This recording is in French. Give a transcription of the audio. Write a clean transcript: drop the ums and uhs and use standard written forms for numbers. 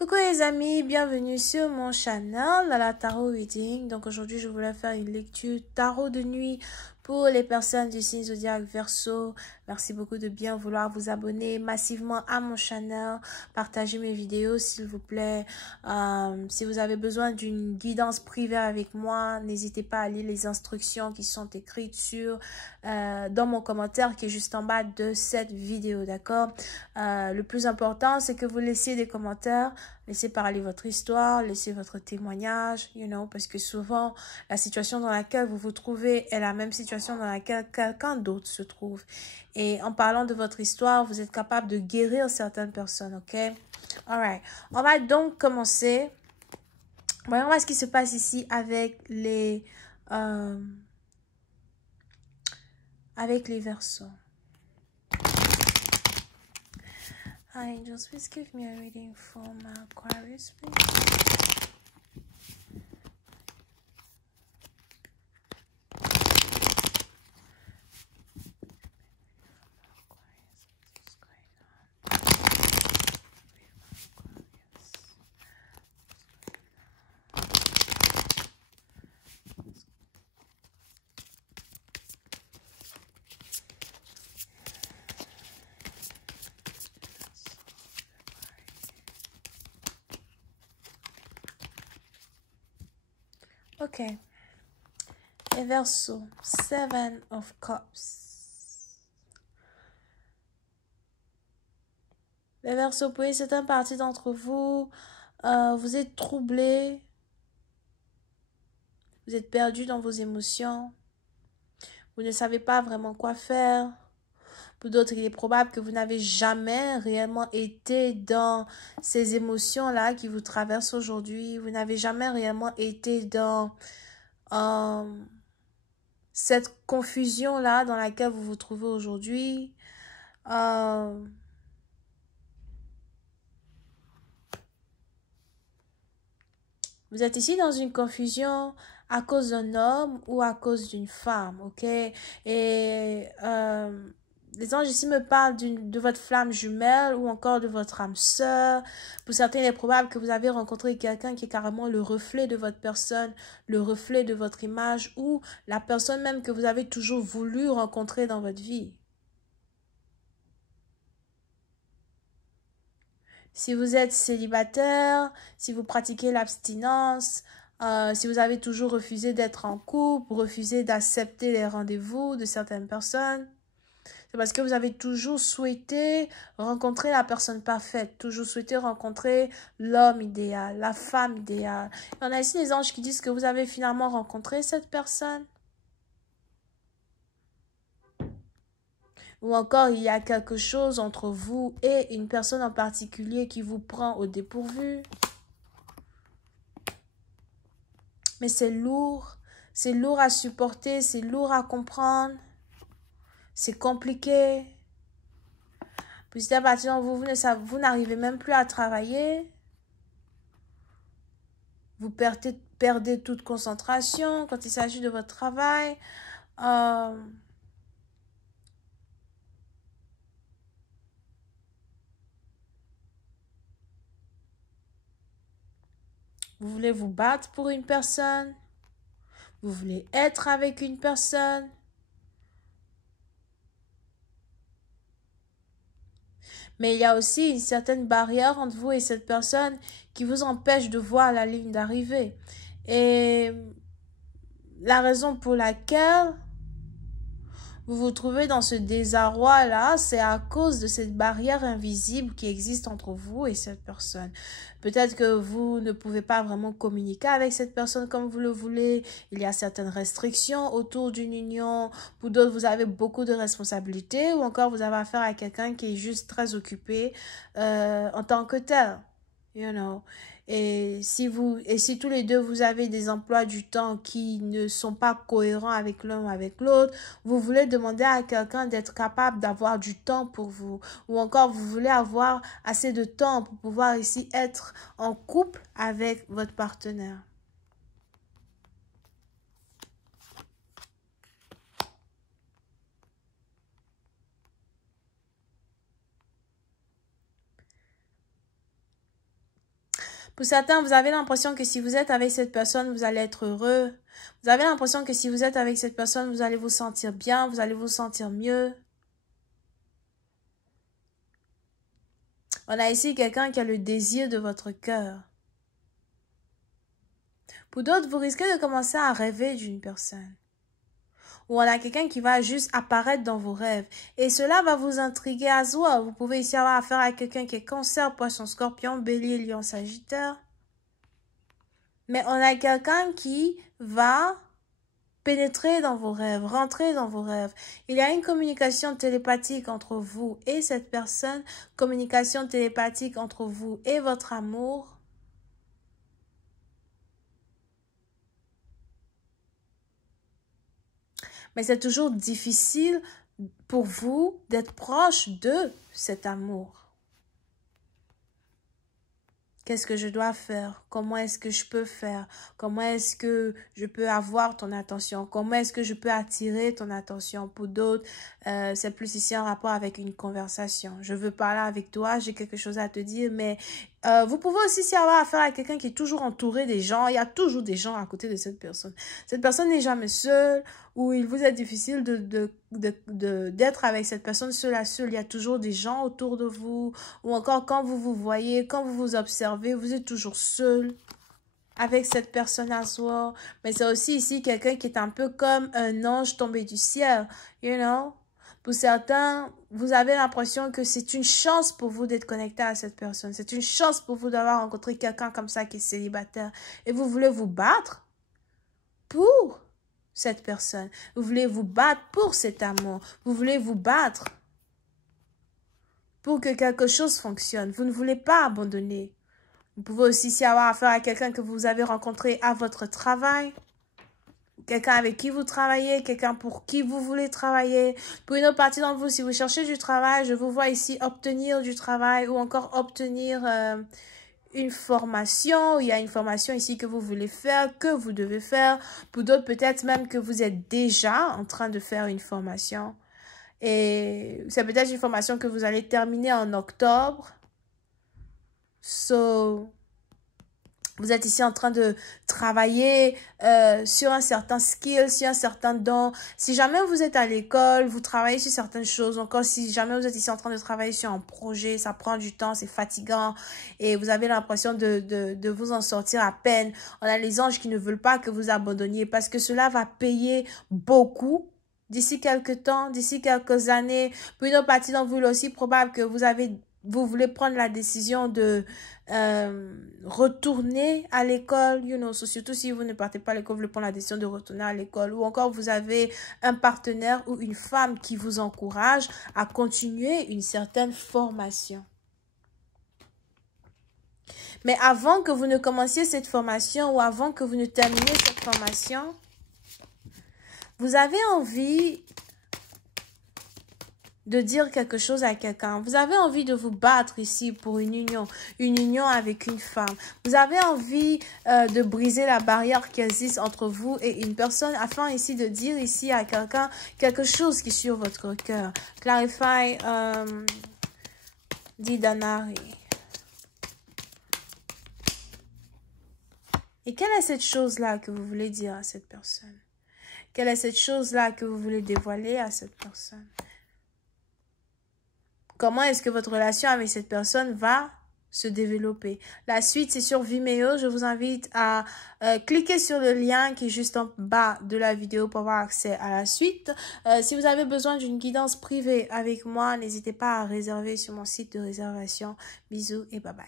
Coucou les amis, bienvenue sur mon channel la Tarot Reading. Donc aujourd'hui je voulais faire une lecture tarot de nuit pour les personnes du signe zodiaque Verseau. Merci beaucoup de bien vouloir vous abonner massivement à mon channel, partager mes vidéos s'il vous plaît. Si vous avez besoin d'une guidance privée avec moi, n'hésitez pas à lire les instructions qui sont écrites dans mon commentaire qui est juste en bas de cette vidéo, d'accord? Le plus important, c'est que vous laissiez des commentaires, laissez parler votre histoire, laissez votre témoignage, parce que souvent, la situation dans laquelle vous vous trouvez est la même situation dans laquelle quelqu'un d'autre se trouve. Et en parlant de votre histoire, vous êtes capable de guérir certaines personnes, ok? Alright. On va donc commencer. Voyons voir ce qui se passe ici avec les Verseaux. Hi, angels, please give me a reading for my Aquarius, please. Ok. Et Verseau, Seven of Cups. Les Verseaux, oui, c'est un parti d'entre vous. Vous êtes troublés. Vous êtes perdu dans vos émotions. Vous ne savez pas vraiment quoi faire. Pour d'autres, il est probable que vous n'avez jamais réellement été dans ces émotions-là qui vous traversent aujourd'hui. Vous n'avez jamais réellement été dans cette confusion-là dans laquelle vous vous trouvez aujourd'hui. Vous êtes ici dans une confusion à cause d'un homme ou à cause d'une femme, ok? Et les anges ici me parlent de votre flamme jumelle ou encore de votre âme sœur. Pour certains, il est probable que vous avez rencontré quelqu'un qui est carrément le reflet de votre personne, le reflet de votre image ou la personne même que vous avez toujours voulu rencontrer dans votre vie. Si vous êtes célibataire, si vous pratiquez l'abstinence, si vous avez toujours refusé d'être en couple, refusé d'accepter les rendez-vous de certaines personnes, c'est parce que vous avez toujours souhaité rencontrer la personne parfaite, toujours souhaité rencontrer l'homme idéal, la femme idéale. Il y en a ici des anges qui disent que vous avez finalement rencontré cette personne. Ou encore, il y a quelque chose entre vous et une personne en particulier qui vous prend au dépourvu. Mais c'est lourd à supporter, c'est lourd à comprendre, c'est compliqué. Puis à partir de vous n'arrivez même plus à travailler. Vous perdez toute concentration quand il s'agit de votre travail. Vous voulez vous battre pour une personne. Vous voulez être avec une personne. Mais il y a aussi une certaine barrière entre vous et cette personne qui vous empêche de voir la ligne d'arrivée. Et la raison pour laquelle vous vous trouvez dans ce désarroi-là, c'est à cause de cette barrière invisible qui existe entre vous et cette personne. Peut-être que vous ne pouvez pas vraiment communiquer avec cette personne comme vous le voulez. Il y a certaines restrictions autour d'une union. Pour d'autres, vous avez beaucoup de responsabilités ou encore vous avez affaire à quelqu'un qui est juste très occupé en tant que tel. Et si tous les deux vous avez des emplois du temps qui ne sont pas cohérents avec l'un ou avec l'autre, vous voulez demander à quelqu'un d'être capable d'avoir du temps pour vous, ou encore vous voulez avoir assez de temps pour pouvoir ici être en couple avec votre partenaire. Pour certains, vous avez l'impression que si vous êtes avec cette personne, vous allez être heureux. Vous avez l'impression que si vous êtes avec cette personne, vous allez vous sentir bien, vous allez vous sentir mieux. On a ici quelqu'un qui a le désir de votre cœur. Pour d'autres, vous risquez de commencer à rêver d'une personne. Ou on a quelqu'un qui va juste apparaître dans vos rêves. Et cela va vous intriguer à soi. Vous pouvez ici avoir affaire à quelqu'un qui est Cancer, Poisson, Scorpion, Bélier, Lion, Sagittaire. Mais on a quelqu'un qui va pénétrer dans vos rêves, rentrer dans vos rêves. Il y a une communication télépathique entre vous et cette personne, communication télépathique entre vous et votre amour. Mais c'est toujours difficile pour vous d'être proche de cet amour. Qu'est-ce que je dois faire? Comment est-ce que je peux faire? Comment est-ce que je peux avoir ton attention? Comment est-ce que je peux attirer ton attention? Pour d'autres, c'est plus ici en rapport avec une conversation. Je veux parler avec toi, j'ai quelque chose à te dire, mais vous pouvez aussi ici avoir affaire à quelqu'un qui est toujours entouré des gens. Il y a toujours des gens à côté de cette personne. Cette personne n'est jamais seule ou il vous est difficile d'être avec cette personne seule à seule. Il y a toujours des gens autour de vous ou encore quand vous vous voyez, quand vous vous observez, vous êtes toujours seul avec cette personne à soi. Mais c'est aussi ici quelqu'un qui est un peu comme un ange tombé du ciel, you know. Pour certains, vous avez l'impression que c'est une chance pour vous d'être connecté à cette personne. C'est une chance pour vous d'avoir rencontré quelqu'un comme ça qui est célibataire. Et vous voulez vous battre pour cette personne. Vous voulez vous battre pour cet amour. Vous voulez vous battre pour que quelque chose fonctionne. Vous ne voulez pas abandonner. Vous pouvez aussi ici avoir affaire à quelqu'un que vous avez rencontré à votre travail. Quelqu'un avec qui vous travaillez, quelqu'un pour qui vous voulez travailler. Pour une autre partie d'entre vous, si vous cherchez du travail, je vous vois ici obtenir du travail ou encore obtenir une formation. Il y a une formation ici que vous voulez faire, que vous devez faire. Pour d'autres, peut-être même que vous êtes déjà en train de faire une formation. Et c'est peut-être une formation que vous allez terminer en octobre. Vous êtes ici en train de travailler sur un certain skill, sur un certain don. Si jamais vous êtes à l'école, vous travaillez sur certaines choses. Encore si jamais vous êtes ici en train de travailler sur un projet, ça prend du temps, c'est fatigant. Et vous avez l'impression de vous en sortir à peine. On a les anges qui ne veulent pas que vous abandonniez parce que cela va payer beaucoup. D'ici quelques temps, d'ici quelques années. Pour une autre partie d'entre vous, il est aussi probable que vous voulez prendre la décision de retourner à l'école, you know, surtout si vous ne partez pas à l'école, vous voulez prendre la décision de retourner à l'école, ou encore vous avez un partenaire ou une femme qui vous encourage à continuer une certaine formation. Mais avant que vous ne commenciez cette formation ou avant que vous ne terminiez cette formation, vous avez envie de dire quelque chose à quelqu'un. Vous avez envie de vous battre ici pour une union avec une femme. Vous avez envie de briser la barrière qui existe entre vous et une personne afin ici de dire ici à quelqu'un quelque chose qui est sur votre cœur. Clarify, dit Danari. Et quelle est cette chose-là que vous voulez dire à cette personne? Quelle est cette chose-là que vous voulez dévoiler à cette personne? Comment est-ce que votre relation avec cette personne va se développer? La suite, c'est sur Vimeo. Je vous invite à cliquer sur le lien qui est juste en bas de la vidéo pour avoir accès à la suite. Si vous avez besoin d'une guidance privée avec moi, n'hésitez pas à réserver sur mon site de réservation. Bisous et bye bye.